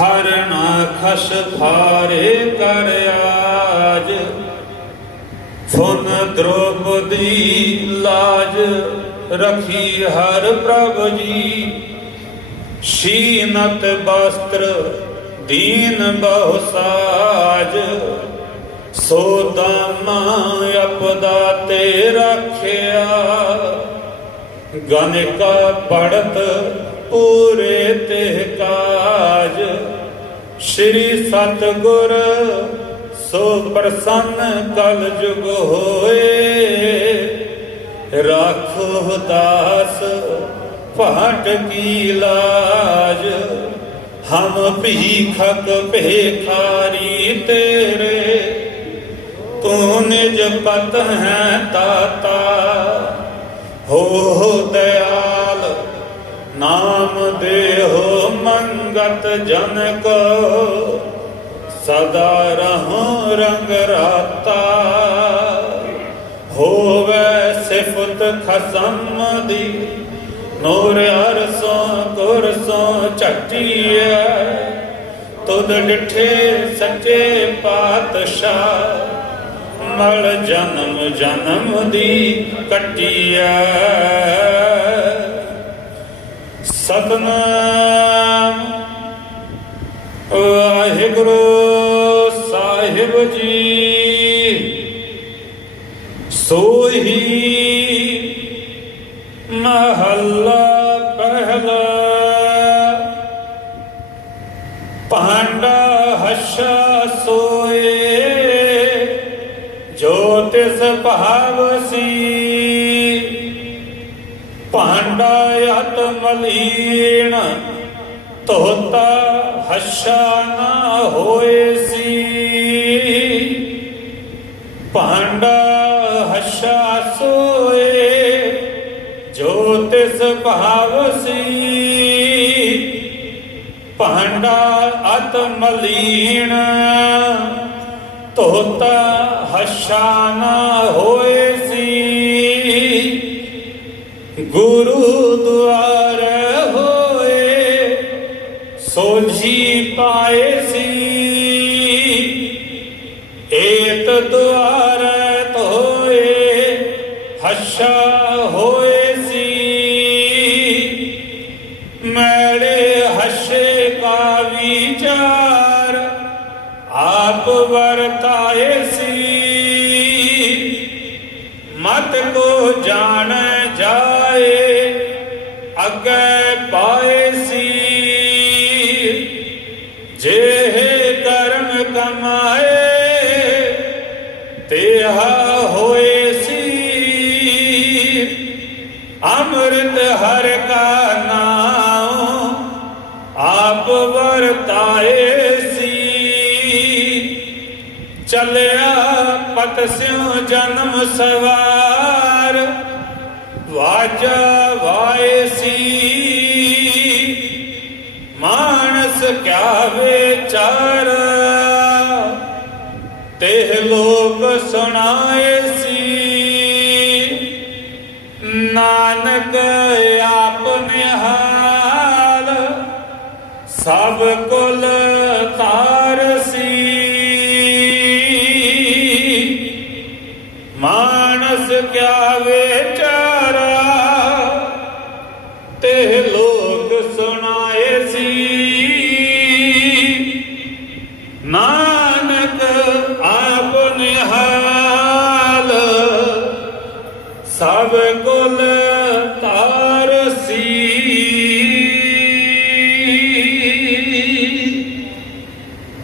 ਹਰ ਨਾ ਖਸ ਫਾਰੇ ਕਰ ਆਜ। ਸੁਨ ਦ੍ਰੋਪਦੀ ਲਾਜ ਰਖੀ ਹਰ ਪ੍ਰਭ ਜੀ। ਸ਼ੀਨਤ ਬਸਤਰ ਦੀਨ ਬਹੁ ਸਾਜ। ਸੋ ਦਾਮਾ ਅਪਦਾ ਤੇ ਰੱਖਿਆ। ਗਨਿਕਾ ਪੜਤ ਪੂਰੇ ਤੇ ਕਾਜ। ਸ੍ਰੀ ਸਤਗੁਰ ਸੋ ਪ੍ਰਸੰਨ ਕਲ ਜੁਗ ਹੋਏ। ਰਾਖੋ ਦਾਸ ਭਾਟ ਕੀ ਲਾਜ। ਹਮ ਭੀਖਕ ਭੇਖਾਰੀ ਤੇਰੇ। ਤੂੰ ਨਿਜ ਪਤ ਹੈ ਤਾਤਾ। ਹੋ ਦਇਆ ਨਾਮ ਦੇਹੋ ਮੰਗਤ ਜਨ ਕੋ ਸਦਾ ਰਹੋ ਰੰਗ ਰਾਤਾ। ਹੋਵੇ ਸਿਫਤ ਖਸਮ ਦੀ, ਨੂਰ ਅਰਸੋਂ ਕੁਰਸੋਂ ਝਟੀਐ। ਤੁਧ ਡਿਠੇ ਸੱਚੇ ਪਾਤਸ਼ਾਹ, ਮਲ ਜਨਮ ਜਨਮ ਦੀ ਕਟਿਆ ਸਤਨਾਮ। ਵਾਹਿਗੁਰੂ ਸਾਹਿਬ ਜੀ। ਸੋਹੀ ਮਹੱਲਾ ਪਹਿਲਾ ਭਾਂਡਾ ਹੱਸ਼ਾ ਸੋਏ। ਜੋ ਤਿਸ ਭਾਵ ਸੀ। ਭਾਂਡਾ ਅਤ ਮਲੀਣ ਤੋਤਾ ਹੱਸ਼ਾ ਨਾ ਹੋਏ ਸੀ ਭਾਂਡਾ ਹੱਸ਼ਾ ਸੋਏ, ਜੋ ਤਿਸ ਭਾਵ ਸੀ ਭਾਂਡਾ ਅਤ ਮਲੀਣ ਤੋਤਾ ਹੱਸ਼ਾ ਨਾ ਹੋਏ ਸੋਝੀ ਪਾਏ ਸੀ। ਏਤ ਦੁਆਰ ਧੋਏ, ਹੱਸ਼ਾ ਹੋਏ ਸੀ। ਮੈਲੇ ਹੱਸ਼ੇ ਕਾ ਵਿਚਾਰ ਆਪ ਵਰਤਾਏ ਸੀ। ਮਤ ਕੋ ਜਾਣ ਜਾਏ, ਅੱਗੇ ਅੰਮ੍ਰਿਤ ਹਰ ਕਾ ਨਾਮ ਆਪ ਵਰਤਾਏ ਸੀ। ਚਲਿਆ ਪਤ ਸਿਉ ਜਨਮ ਸਵਾਰ, ਵਾਜਾ ਵਾਏ ਸੀ। ਮਾਨਸ ਕਿਆ ਵਿਚਾਰ ਤੇ ਲੋਕ ਸੁਣਾਏ ਸਭ ਕੁਲ ਤਾਰਸੀ ਮਾਨਸ ਕਿਆ ਵਿਚਾਰਾ, ਤੇ ਲੋਕ ਸੁਣਾਏ ਸੀ। ਨਾਨਕ ਆਪਨੇ ਹਾਲ, ਸਭ ਕੁਲ ਤਾਰ